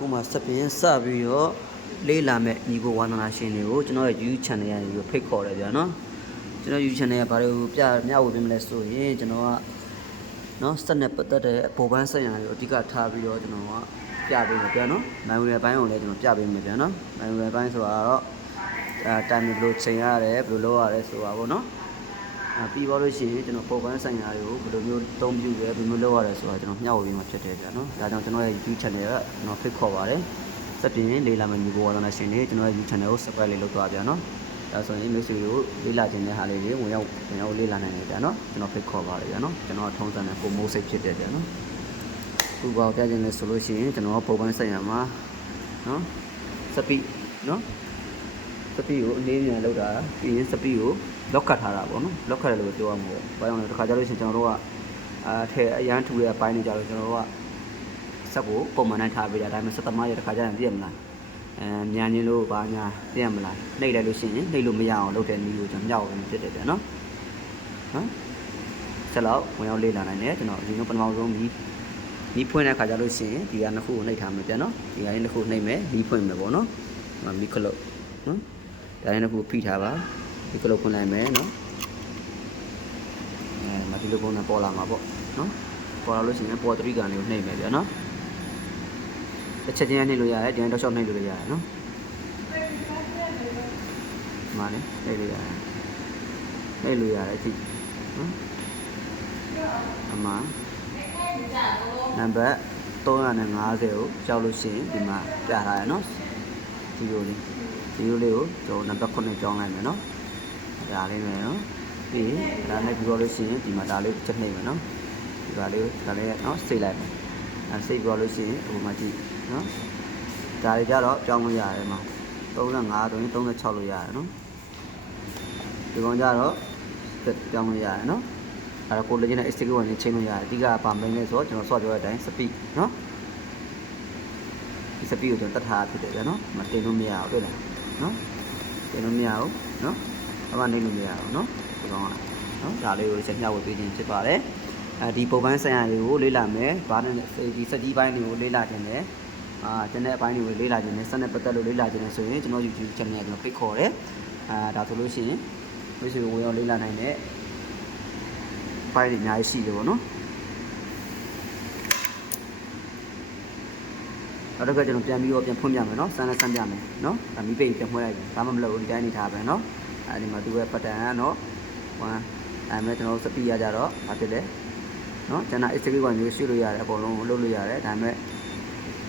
ခုမှစပင်းစပြီးတော့လေးလာမဲ့ညီကိုဝါသနာရှင်တွေကိုကျွန်တော်ရဲ့ YouTube channel ရပြီးဖိတ်ခေါ်တယ်ဗျာနော်ကျွန်တော် YouTube channel ကဘာလို့ပြမျှဝေပေးမလဲဆိုရင်ကျွန်တော်ကနော်စက်နဲ့ပတ်သက်တဲ့ပေါ်ပန်းဆိုင်ရာတွေကိုအဓိကထားပြီးတော့ကျွန်တော်ကပြပေးမယ်ဗျာနော်နိုင်ဝင်ပိုင်းကိုလည်းကျွန်တော်ပြပေးမယ်ဗျာနော်နိုင်ဝင်ပိုင်းဆိုတာတော့တိုင်ဘယ်လိုချိန်ရတယ်ဘယ်လိုလုပ်ရတယ်ဆိုတာပေါ့နော်ပြီးသွားလို့ရှိရင်ကျွန်တော်ပေါ်ပန်းဆိုင်ရာတွေကိုဘယ်လိုမျိုးအသုံးပြုရဲဘယ်လိုမျိုးလုပ်ရတယ်ဆိုတာကျွန်တော်မျှဝေပေးမှာဖြစ်တယ်ဗျာနော်ဒါကြောင့်ကျွန်တော်ရဲ့ YouTube channel ကကျွန်တော်ဖိတ်ခေါ်ပါတယ်စက်ပြင်လေးလာမယ့်ညီကိုဝါသနာရှင်တွေကျွန်တော်ရဲ့ YouTube channel ကို subscribe လေးလုပ်သွားဗျာနော်ဒါဆိုရင်မိတ်ဆွေတို့လေးလာခြင်းတဲ့ဟာလေးတွေဝင်ရောက်လေးလာနိုင်တယ်ဗျာနော်ကျွန်တော်ဖိတ်ခေါ်ပါတယ်ဗျာနော်ကျွန်တော်ထုံးစံနဲ့ပုံမိုးစိတ်ဖြစ်တယ်ဗျာနော်ခုပေါပြခြင်းလဲဆိုလို့ရှိရင်ကျွန်တော်ပုံပန်းဆိုင်ရာမှာနော်စပီနော်စပီကိုအလေးမြန်လောက်တာပြီးရင်စပီကိုလောက်ကတ်ထားတာပေါ့နော်လောက်ကတ်တယ်လို့ပြောရမှာပေါ့ဘာကြောင့်လဲတစ်ခါကြလို့ရှိရင်ကျွန်တော်တို့ကထဲအရန်ထူတဲ့အပိုင်းတွေကြလို့ကျွန်တော်တို့ကစက်ကိုပုံမှန်တိုင်းထားပေးတာဒါပေမဲ့စက်သမားတွေတစ်ခါကြရင်သိရမလားမြန်ချင်းလို့ဘာညာသိရမလားနှိပ်လိုက်လို့ရှိရင်နှိပ်လို့မရအောင်လုပ်တဲ့နည်းကိုကျွန်တော်မြောက်ဝင်ဖြစ်တယ်ဗျာနော်ဆက်လောက်ဝင်ရောက်လေးလာနိုင်တယ်ကျွန်တော်ဒီကပထမဆုံးမီးဖွင့်တဲ့ခါကြလို့ရှိရင်ဒီကနှစ်ခုကိုနှိပ်ထားမယ်ဗျာနော်ဒီကလေးနှစ်ခုနှိပ်မယ်မီးဖွင့်မယ်ပေါ့နော်မီးခလုတ်နော်ဒါလေးနှစ်ခုဖိထားပါဒီခလုတ်ဖွင့်လိုက်မယ်နော်မဒီလိုပုံနဲ့ပေါ်လာမှာပေါ့နော်ပေါ်လာလို့ရှိရင်ပေါ်3ကန်လေးကိုနှိပ်မယ်ဗျာနော်တစ်ချက်ချင်းနှိပ်လို့ရတယ်ဒီတိုင်းတော့ရှော့နှိပ်လို့ရတယ်နော်မှန်တယ်နှိပ်လို့ရတယ်နှိပ်လို့ရတယ်ကြည့်နော်အမှန်နံပါတ်350ကိုကြောက်လို့ရှိရင်ဒီမှာပြထားရနော်ဒီလိုလေးကိုကျွန်တော်နံပါတ်9ကြောင်းလိုက်မယ်နော်ဒါလေးမယ်နော်ပြီးဒါနဲ့ပြီးတော့လို့ရှိရင်ဒီမှာဒါလေးချက်နှိပ်မယ်နော်ဒီပါလေးနော်စိတ်လိုက်မယ်စိတ်ပြောလို့ရှိရင်ဟိုမှာကြည့်နော်ဒါတွေကြတော့ကြောင်းလို့ရတယ်မှာ35ဆိုရင်36လို့ရတယ်နော်ဒီကောင်ကြတော့ကြောင်းလို့ရတယ်နော်အဲ့တော့ကိုလိုချင်တဲ့ stick ကိုလည်းချိန်လို့ရတယ်အဓိကပါမင်းလဲဆိုတော့ကျွန်တော်ဆော့ပြောတဲ့အတိုင်း speed နော်ဒီ speed ကိုကျွန်တော်တတ်ထားဖြစ်တယ်ဗျာနော်မတင်လို့မရဘူးတွေ့လားနော်တင်လို့မရဘူးနော်အမှနေလို့မရဘူးနော်ဒီကောင်ကနော်ဒါလေးကိုချက်မျှဝေပေးခြင်းဖြစ်ပါတယ်ဒီပုံပန်းဆိုင်ရာတွေကိုလေးလာမယ်ဘာနဲ့ဒီစက်ကြီးပိုင်းတွေကိုလေးလာခြင်းနဲ့ကျန်တဲ့အပိုင်းတွေကိုလေးလာခြင်းနဲ့စက်နဲ့ပတ်သက်လို့လေးလာခြင်းနဲ့ဆိုရင်ကျွန်တော် YouTube channel ကကျွန်တော်ဖိတ်ခေါ်တယ်ဒါဆိုလို့ရှိရင်မိတ်ဆွေဝင်ရောက်လေးလာနိုင်တဲ့ပိုင်းတွေအများကြီးရှိတယ်ပေါ့နော်အဲ့တော့ကျွန်တော်ပြန်ပြီးတော့ပြန်ဖွင့်ပြမယ်နော်စမ်းပြမယ်နော်ဒါမိပိတ်ပြန်ဖွင့်လိုက်ပြီဒါမှမလုပ်ဘူးဒီတိုင်းနေထားပဲနော်အဲဒီမှာသူ့ရဲ့ပတ်တန်ကတော့1အဲမဲ့ကျွန်တော်စပီရကြတော့ဘာဖြစ်လဲနော်ကျွန်တော် execute ကိုမျိုးရွှေ့လို့ရတယ်အကုန်လုံးလုပ်လို့ရတယ်ဒါပေမဲ့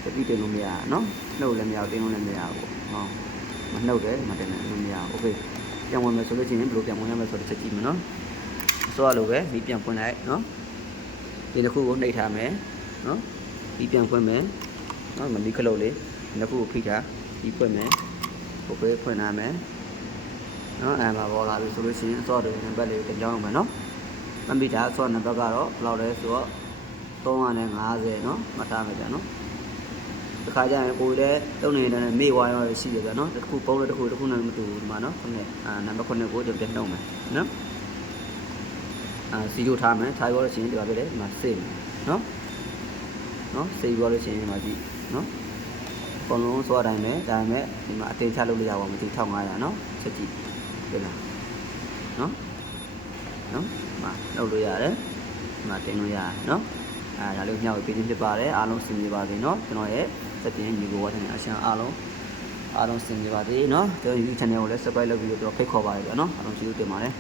စပီတင်လို့မရနော်နှုတ်လည်းမရတင်းလို့လည်းမရဘူးပေါ့မနှုတ်တယ်မတင်လို့မရဘူးโอเคပြန်ဝင်မယ်ဆိုလို့ချင်းဘယ်လိုပြန်ဝင်ရမလဲဆိုတော့ချက်ကြည့်မယ်နော်ဆိုရလို့ပဲဒီပြန်ဖွင့်လိုက်နော်ဒီတစ်ခုကိုနှိပ်ထားမယ်နော်ဒီပြန်ဖွင့်မယ်နော်မဒီခလုတ်လေးနှစ်ခုကိုဖိထားဒီဖွင့်မယ်โอเคဖွင့်ထားမယ်နော်အဲမှာပေါ်လာပြီဆိုလို့ရှိရင်အစောတူနံပါတ်လေးကိုကြောင်းအောင်မယ်နော်နံပါတ်အစောနံပါတ်ကတော့ဘယ်လောက်လဲဆိုတော့350နော်မှတ်ထားမယ်ဗျာနော်တခါကျရင်ကိုယ်လည်းတုံးနေတဲ့မေ့ဝါရောရှိတယ်ဗျာနော်တစ်ခုပုံးတစ်ခုနဲ့မတူဘူးဒီမှာနော်ခုနနံပါတ်9ကိုကျွန်တော်ပြန်နှုတ်မယ်နော်စီရိုထားမယ်ထားရလို့ရှိရင်ဒီပါပဲလေဒီမှာစေးမယ်နော်စေးပြောလို့ရှိရင်ဒီမှာကြည့်နော်အကုန်လုံးစွာတိုင်းပဲဒါပေမဲ့ဒီမှာအတင်ချလုပ်လို့ရပါမသိ1500နော်ချက်ကြည့်တွေ့လားနော်မှာလုပ်လို့ရတယ်ဒီမှာတင်လို့ရတယ်နော်ဒါလေးမျှဝေပေးခြင်းဖြစ်ပါတယ်အားလုံးစင်ကြပါစေနော်ကျွန်တော်ရဲ့စက်ပြင်ညီကိုဝတ်တဲ့အရှမ်းအားလုံးစင်ကြပါစေနော်ကျွန်တော် YouTube channel ကိုလည်း subscribe လုပ်ပြီးတော့ဖိတ်ခေါ်ပါတယ်ဗျာနော်အားလုံးကျေးဇူးတင်ပါတယ်